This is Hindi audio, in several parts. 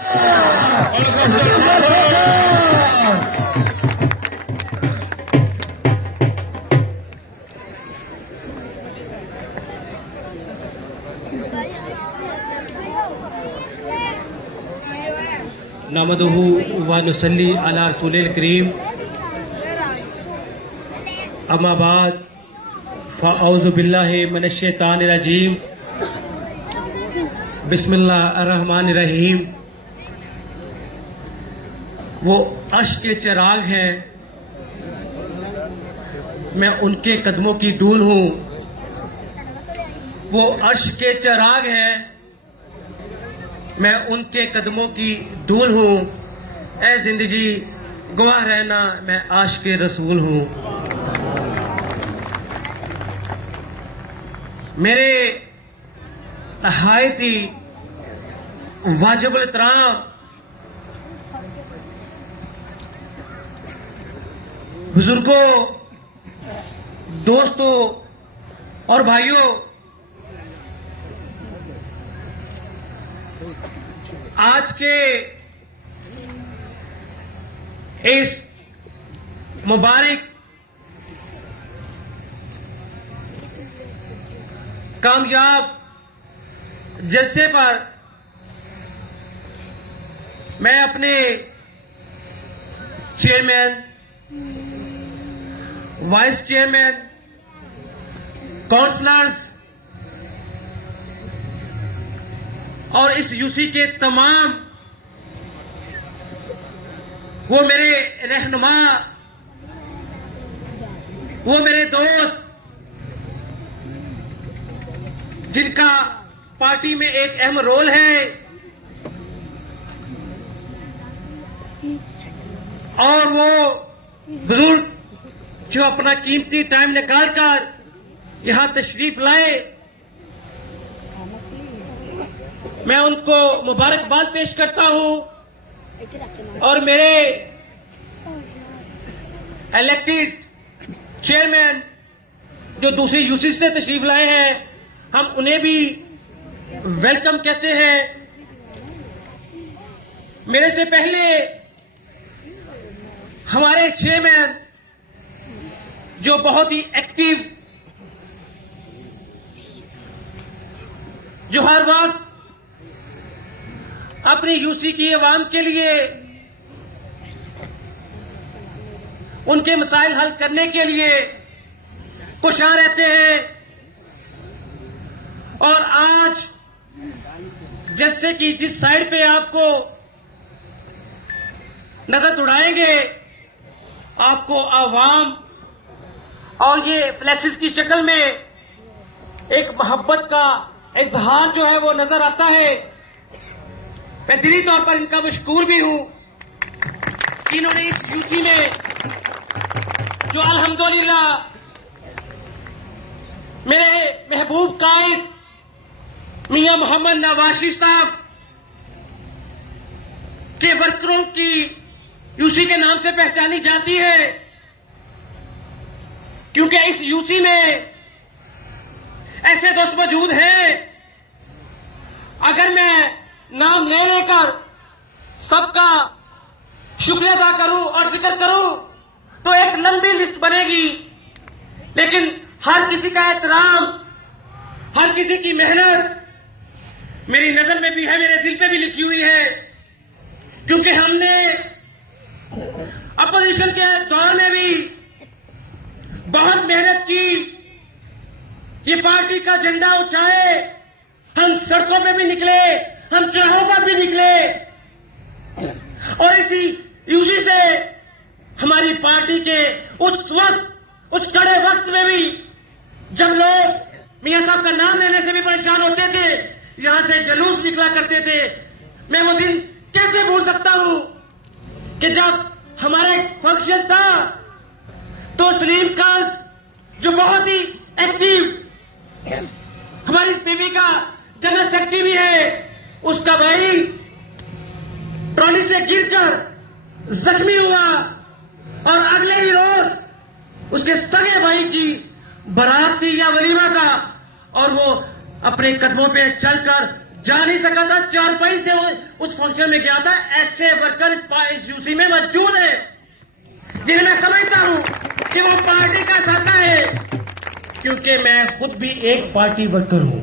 नमदुहु व नुसल्ली अला रसूलिल करीम अम्मा बाद फ़अऊज़ु बिल्लाहि मिनश शैतानिर रजीम बिस्मिल्लाहिर रहमानिर रहीम। वो अर्श के चिराग हैं, मैं उनके कदमों की धूल हूँ। वो अर्श के चिराग हैं, मैं उनके कदमों की धूल हूँ। ऐ जिंदगी गवाह रहना, मैं आशिक़े रसूल हूँ। मेरे नहायती वाजिबुल इहतराम बुजुर्गों, दोस्तों और भाइयों, आज के इस मुबारक कामयाब जलसे पर मैं अपने चेयरमैन, वाइस चेयरमैन, काउंसलर्स और इस यूसी के तमाम वो मेरे रहनुमा, वो मेरे दोस्त जिनका पार्टी में एक अहम रोल है और वो बुजुर्ग जो अपना कीमती टाइम निकालकर यहां तशरीफ लाए, मैं उनको मुबारकबाद पेश करता हूं। और मेरे इलेक्टेड चेयरमैन जो दूसरी यूसी से तशरीफ लाए हैं, हम उन्हें भी वेलकम कहते हैं। मेरे से पहले हमारे चेयरमैन जो बहुत ही एक्टिव, जो हर वक्त अपनी यूसी की आवाम के लिए, उनके मसाइल हल करने के लिए कोशां रहते हैं। और आज जैसे कि जिस साइड पे आपको नजर दौड़ाएंगे, आपको आवाम और ये फ्लैक्सिस की शक्ल में एक मोहब्बत का इजहार जो है वो नजर आता है। मैं दिली तौर पर इनका मशकूर भी हूं कि इन्होंने इस यूसी में जो अल्हम्दुलिल्लाह मेरे महबूब कायद मियां मोहम्मद नवाशी साहब के वर्करों की यूसी के नाम से पहचानी जाती है, क्योंकि इस यूसी में ऐसे दोस्त मौजूद हैं। अगर मैं नाम ले लेकर सबका शुक्रिया अदा करूं और जिक्र करूं तो एक लंबी लिस्ट बनेगी, लेकिन हर किसी का एहतराम, हर किसी की मेहनत मेरी नजर में भी है, मेरे दिल पे भी लिखी हुई है। क्योंकि हमने अपोजिशन के दौर में भी बहुत मेहनत की, ये पार्टी का झंडा उठाए, हम सड़कों पे भी निकले, हम चौराहों पर भी निकले। और इसी यूसी से हमारी पार्टी के उस वक्त, उस कड़े वक्त में भी जब लोग मियां साहब का नाम लेने से भी परेशान होते थे, यहां से जुलूस निकला करते थे, मैं वो दिन कैसे भूल सकता हूं कि जब हमारा एक फंक्शन था तो सलीम काज जो बहुत ही एक्टिव हमारी बीवी का जनरल सेक्रेटरी भी है, उसका भाई ट्रॉली से गिरकर जख्मी हुआ और अगले ही रोज उसके सगे भाई की बारात थी या वलीमा था, और वो अपने कदमों पे चलकर जा नहीं सका था, चारपाई से उस फंक्शन में गया था। ऐसे वर्कर इस यूसी में मौजूद है जिन्हें मैं समझता हूं कि वो पार्टी का साथा है, क्योंकि मैं खुद भी एक पार्टी वर्कर हूं।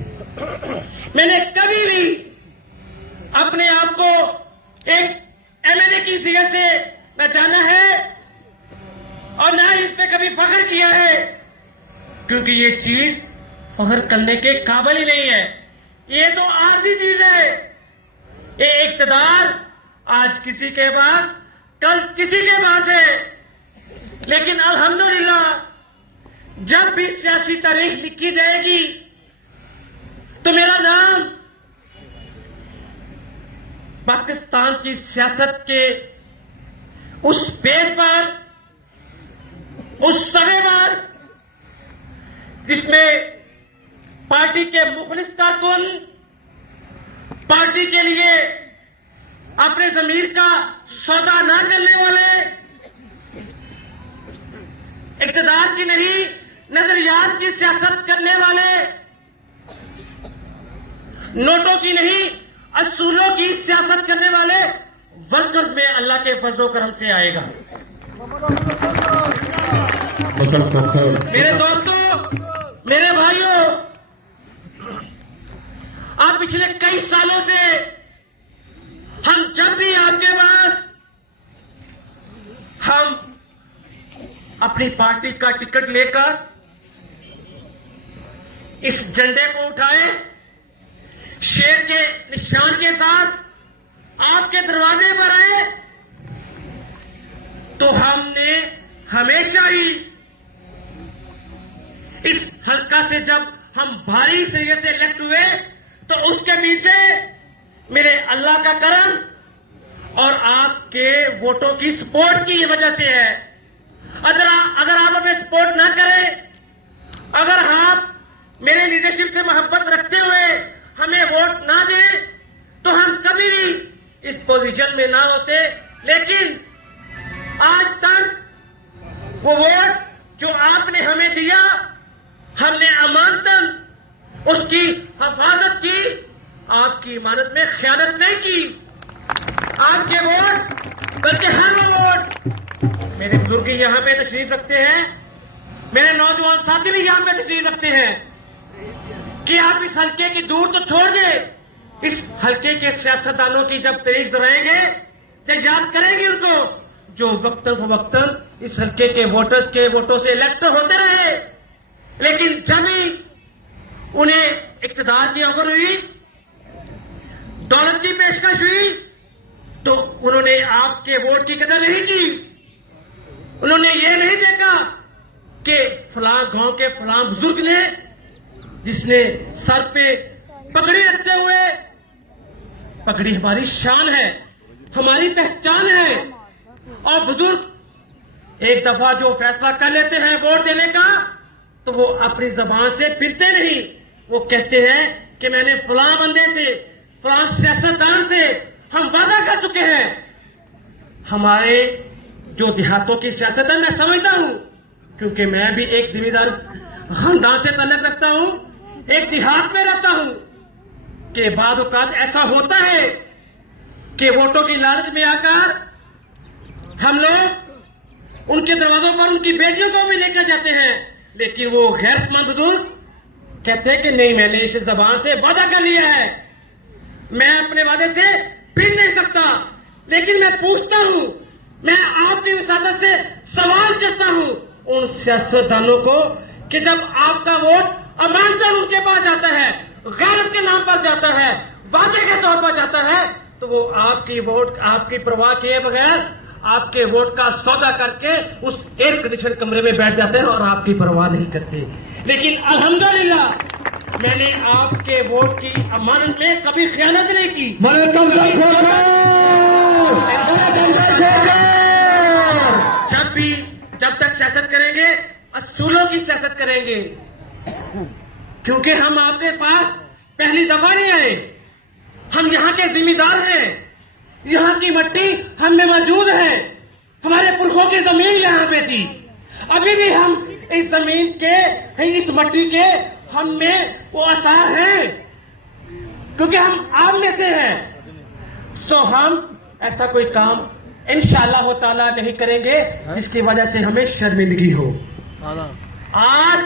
मैंने कभी भी अपने आप को एक एमएलए की सीट से न जाना है और न इस पे कभी फख्र किया है, क्योंकि ये चीज फख्र करने के काबिल ही नहीं है। ये तो आर्जी चीज है। ये इक्तदार आज किसी के पास, कल किसी के पास है, लेकिन अल्हम्दुलिल्लाह जब भी सियासी तारीख लिखी जाएगी तो मेरा नाम पाकिस्तान की सियासत के उस पेज पर, उस सवे पर जिसमें पार्टी के मुखलिस कारकुन, पार्टी के लिए अपने जमीर का सौदा न करने वाले, इक़्तिदार की नहीं नजरियात की सियासत करने वाले, नोटों की नहीं असूलों की सियासत करने वाले वर्कर्स में अल्लाह के फजलो करम से आएगा। मेरे दोस्तों, मेरे भाइयों, आप पिछले कई सालों से हम जब भी आपके पास हम अपनी पार्टी का टिकट लेकर इस झंडे को उठाए, शेर के निशान के साथ आपके दरवाजे पर आए, तो हमने हमेशा ही इस हल्का से जब हम भारी सरिये से इलेक्ट हुए तो उसके पीछे मेरे अल्लाह का करम और आपके वोटों की सपोर्ट की वजह से है। अगर आप हमें सपोर्ट ना करें, अगर आप मेरे लीडरशिप से मोहब्बत रखते हुए हमें वोट ना दें, तो हम कभी भी इस पोजीशन में ना होते। लेकिन आज तक वो वोट जो आपने हमें दिया, हमने अमानतन उसकी हिफाजत की, आपकी इमानत में खयानत नहीं की। आपके वोट बल्कि हर वोट, मेरे बुजुर्ग यहां पे तशरीफ रखते हैं, मेरे नौजवान साथी भी यहां पे तशरीफ रखते हैं, कि आप इस हल्के की दूर तो छोड़ दें, इस हल्के के सियासतदानों की जब तारीख दोहराएंगे तो याद करेंगे उनको जो वक्तन फवक्तन इस हल्के के वोटर्स के वोटों से इलेक्ट होते रहे, लेकिन जब ही उन्हें इक्तदार की ऑफर हुई, दौलत की पेशकश हुई, तो उन्होंने आपके वोट की कदर नहीं की। उन्होंने ये नहीं देखा कि फलां गांव के फलां बुजुर्ग ने, जिसने सर पे पगड़ी रखते हुए, पगड़ी हमारी शान है, हमारी पहचान है, और बुजुर्ग एक दफा जो फैसला कर लेते हैं वोट देने का, तो वो अपनी जबान से फिरते नहीं। वो कहते हैं कि मैंने फलां बंदे से, फलां सियासतदान से हम वादा कर चुके हैं। हमारे जो देहातों की सियासत है, मैं समझता हूं, क्योंकि मैं भी एक जिम्मेदार खानदान से ताल्लुक रखता हूं, एक देहात में रहता हूं, कि बाद औकात ऐसा होता है कि वोटों की लालच में आकर हम लोग उनके दरवाजों पर उनकी बेटियों को भी लेकर जाते हैं, लेकिन वो गैरतमंद बुजुर्ग कहते हैं कि नहीं, मैंने इस जबान से वादा कर लिया है, मैं अपने वादे से फिर नहीं सकता। लेकिन मैं पूछता हूं, मैं आपकी विसादत से सवाल करता हूं उन सियासतदानों को कि जब आपका वोट अमानतन उनके पास जाता है, गैरत के नाम पर जाता है, वादे के तौर पर जाता है, तो वो आपकी वोट, आपकी परवाह किए बगैर आपके वोट का सौदा करके उस एयर कंडीशन कमरे में बैठ जाते हैं और आपकी परवाह नहीं करते। लेकिन अल्हम्दुलिल्लाह मैंने आपके वोट की अमानत में कभी खयानत नहीं की। जब तक सियासत करेंगे, असूलों की सियासत करेंगे, क्योंकि हम आपके पास पहली दफा नहीं आए, हम यहाँ के जिम्मेदार हैं, यहाँ की मिट्टी हम में मौजूद है, हमारे पुरखों की जमीन यहाँ पे थी, अभी भी हम इस जमीन के, इस मिट्टी के हम में वो आसार हैं। क्योंकि हम आप में से हैं। सो हम ऐसा कोई काम इंशाअल्लाह ताला नहीं करेंगे जिसकी वजह से हमें शर्मिंदगी हो। आज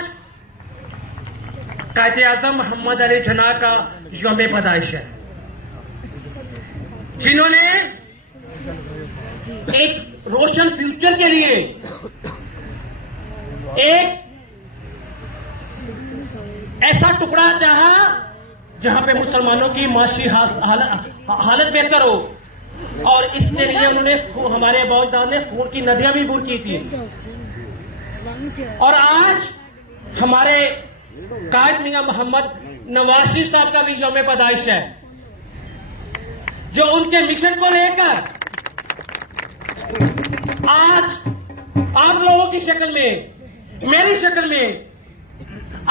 कायदे आजम मोहम्मद अली जिन्ना का यौम पैदाइश है, जिन्होंने एक रोशन फ्यूचर के लिए एक ऐसा टुकड़ा चाहा जहां पे मुसलमानों की माशी हालत बेहतर हो, और इसके लिए उन्होंने हमारे बाउदाद ने खून की नदियां भी बूर की थी। और आज हमारे कायद मियां मोहम्मद नवाज शरीफ साहब का भी यौम पैदाइश है, जो उनके मिशन को लेकर आज आप लोगों की शक्ल में, मेरी शक्ल में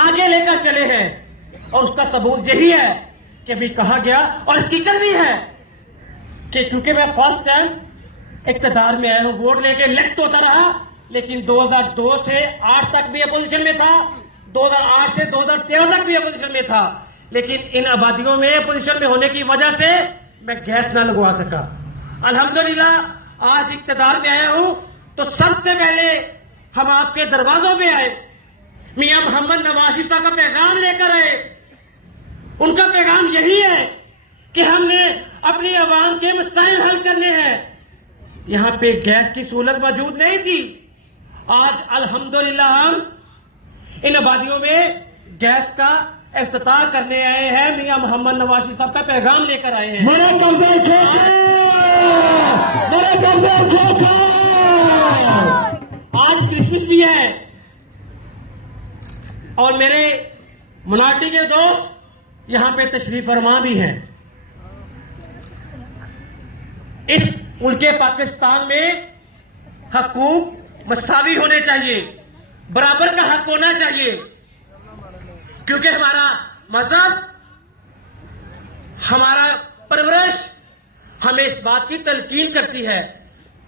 आगे लेकर चले हैं। और उसका सबूत यही है कि भी कहा गया और हकीकत भी है कि क्योंकि मैं फर्स्ट टाइम इक्तदार में आया हूं, वोट लेके इलेक्ट होता रहा, लेकिन 2002 से 8 तक भी अपोजिशन में था, 2008 से 2013 तक भी अपोजिशन में था, लेकिन इन आबादियों में अपोजिशन में होने की वजह से मैं गैस न लगवा सका। अल्हम्दुलिल्लाह आज इक्तदार में आया हूं तो सबसे पहले हम आपके दरवाजों में आए, मियां मोहम्मद नवाज शरीफ साहब का पैगाम लेकर आए। उनका पैगाम यही है कि हमने अपनी आवाम के मसाइल हल करने हैं। यहां पे गैस की सहूलत मौजूद नहीं थी, आज अल्हम्दुलिल्लाह हम इन आबादियों में गैस का इफ्तिताह करने आए हैं। मियां मोहम्मद नवाज शरीफ साहब का पैगाम लेकर आए हैं। आज क्रिसमस भी है और मेरे मुनाटी के दोस्त यहां पे तशरीफ फरमा भी हैं। इस मुल्के पाकिस्तान में हकूक मसावी होने चाहिए, बराबर का हक होना चाहिए, क्योंकि हमारा मजहब, हमारा परवरिश हमें इस बात की तलकीन करती है।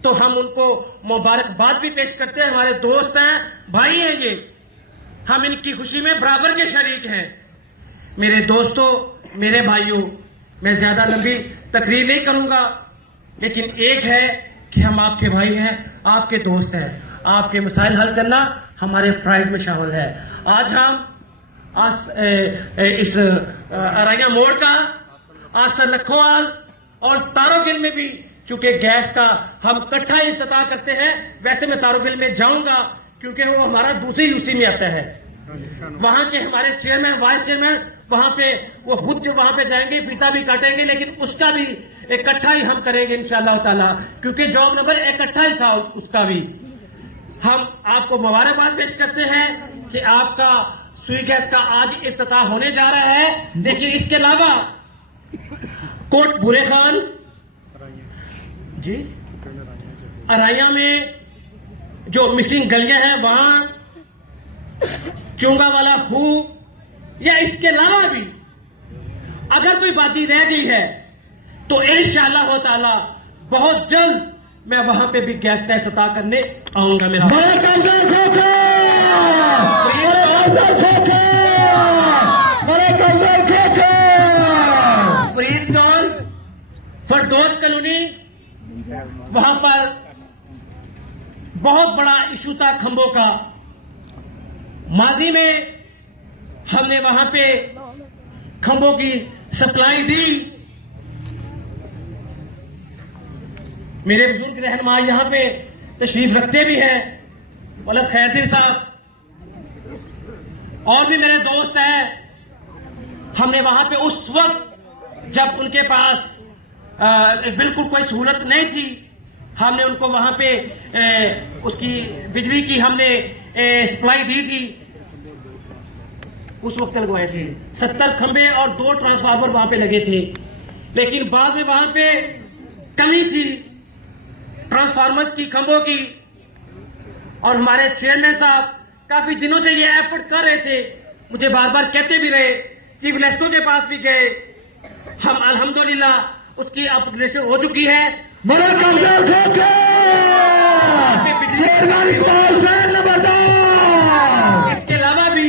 तो हम उनको मुबारकबाद भी पेश करते हैं। हमारे दोस्त हैं, भाई हैं, ये हम इनकी खुशी में बराबर के शरीक हैं। मेरे दोस्तों, मेरे भाइयों, मैं ज्यादा लंबी तकरीर नहीं करूंगा, लेकिन एक है कि हम आपके भाई हैं, आपके दोस्त हैं। आपके मसाइल हल करना हमारे फ्राइज में शामिल है। आज हम इस अराइया मोड़ का, आसर लखोवाल और तारोगिल में भी चूंकि गैस का हम इकट्ठा इफ्तिताह करते हैं, वैसे मैं तारोगिल में जाऊंगा क्योंकि वो हमारा दूसरी यूसी में आता है। वहां के हमारे चेयरमैन, वाइस चेयरमैन वहां पे वो खुद वहां पे जाएंगे, फीता भी काटेंगे, लेकिन उसका भी इकट्ठा ही हम करेंगे इंशाअल्लाह ताला, क्योंकि जॉब नंबर इकट्ठा ही था उसका भी। हम आपको मुबारकबाद पेश करते हैं कि आपका सुई गैस का आज इफ्तिताह होने जा रहा है। लेकिन इसके अलावा कोट बुरे खान जी, अराइया में जो मिसिंग गलियां हैं वहां, चुंगा वाला हू, या इसके अलावा भी अगर कोई बाती रह गई है तो इंशाअल्लाह ताला बहुत जल्द मैं वहां पे भी गैस का इफ्तिताह करने आऊंगा। मेरा फरीद टाउन, फरदौस कॉलोनी, वहां पर बहुत बड़ा इशू था खंभों का। माजी में हमने वहां पे खंभों की सप्लाई दी। मेरे बुजुर्ग रहनुमा यहां पे तशरीफ रखते भी हैं, मतलब खैरदीन साहब, और भी मेरे दोस्त हैं। हमने वहां पे उस वक्त जब उनके पास बिल्कुल कोई सहूलत नहीं थी, हमने उनको वहां पे उसकी बिजली की हमने सप्लाई दी थी। उस वक्त लगवाए थे 70 खंबे और 2 ट्रांसफार्मर वहां पे लगे थे, लेकिन बाद में वहां पे कमी थी ट्रांसफार्मर्स की, खंभों की। और हमारे चेयरमैन साहब काफी दिनों से ये एफर्ट कर रहे थे, मुझे बार बार कहते भी रहे, चीफ लेस्को के पास भी गए। हम अल्हम्दुलिल्लाह उसकी अपग्रेडेशन हो चुकी है। इसके अलावा भी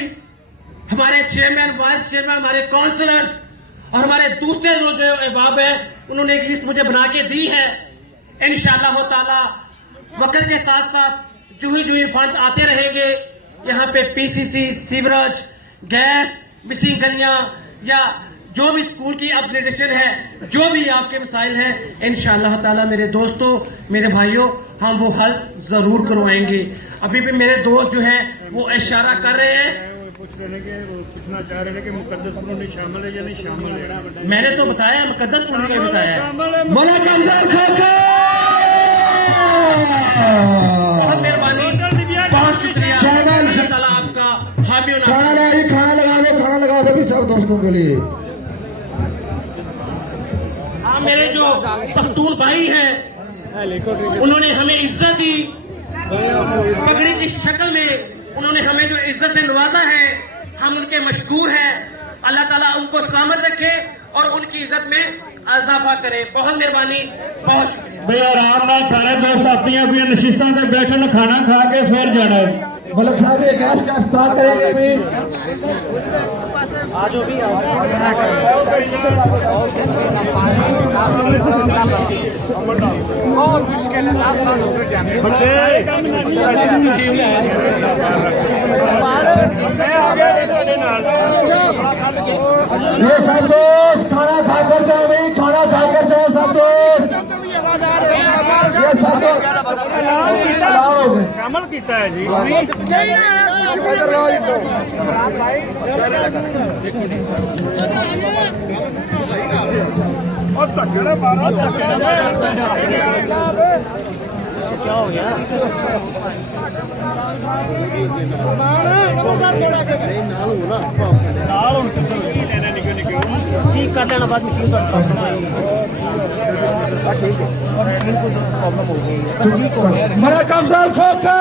हमारे चेयरमैन, वाइस चेयरमैन, हमारे काउंसलर्स और हमारे दूसरे जो अहबाब है उन्होंने एक लिस्ट मुझे बना के दी है। इंशाअल्लाह ताला वक्त के साथ साथ जूही फंड आते रहेंगे। यहाँ पे पीसीसी, सीवरेज, गैस, मिसिंग गलियां या जो भी स्कूल की अपग्रेडेशन है, जो भी आपके मसाइल हैं, इंशाअल्लाह ताला मेरे दोस्तों, मेरे भाइयों, हम वो हल जरूर करवाएंगे। अभी भी मेरे दोस्त जो हैं वो इशारा कर रहे हैं, पूछना चाह रहे हैं कि मुकद्दस कॉलोनी शामिल है या नहीं शामिल है। मैंने तो बताया मुकद्दस कॉलोनी का बताया। बहुत मेहरबानी, बहुत शुक्रिया, अल्लाह ताला आपका हामी होना। खाना लगा दो भी सब दोस्तों के लिए। हाँ, मेरे जो पख्तून भाई हैं उन्होंने हमें इज्जत दी, पगड़ी की शक्ल में उन्होंने हमें जो इज्जत से नवाजा है, हम उनके मशकूर हैं। अल्लाह ताला उनको सलामत रखे और उनकी इज्जत में इजाफा करे। बहुत मेहरबानी, बहुत शुक्रिया। भाई आराम नाल सारे दोस्त अपनी अपनी नशिस्तों पे बैठन, खाना खा के फिर जाना है। मलक साहब ये गैस का इफ्तार करेंगे भी। और मुश्किल 10 साल हो गए जाने ये सब दोस्त खाना खाकर जाए भाई, खाना खाकर जाए सब दोस्त। ये सब दोस्त शामिल किया है जी। और तगड़े मारो क्या हो गया? ठीक कर लेना बाद में ठीक प्रॉब्लम हो गई। मेरा कब्जा खोखा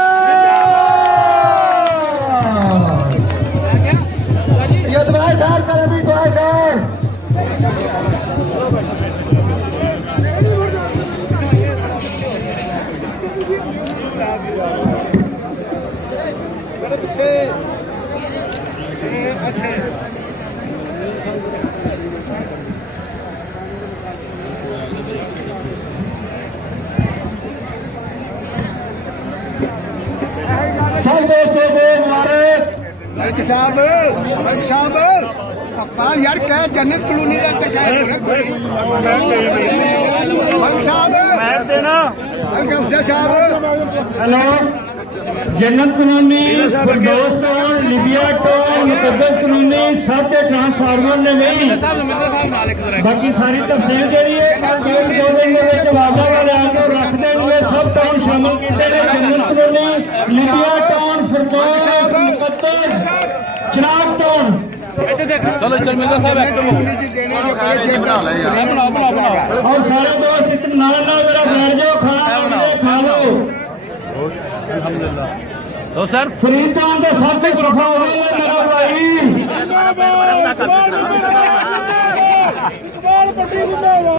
ये दवाई डाल कर अभी दवाई डाल। सब दोस्तों को हमारे साहब यार क्या जन्नत कॉलोनी हेलो जन्नत कॉलोनी, फिरदौस टाउन, लिबिया टाउन, मुकद्दस कॉलोनी सब के ट्रांसफार्मर ने नहीं, बाकी सारी तफसील के लिए वाजा वाले आगे रखते हुए सब टाउन शामिल किए गए। जन्नत कॉलोनी, लिबिया टाउन, फिरदौस, मुकद्दस, चिराग टाउन। चलो चल मिलता साहब एक्टिव और सारे दोस्त इतने ना मेरा बैठ जाओ, खाना खा लो। तो सर फरीद टाउन का सबसे सफा हो गया मेरा भाई।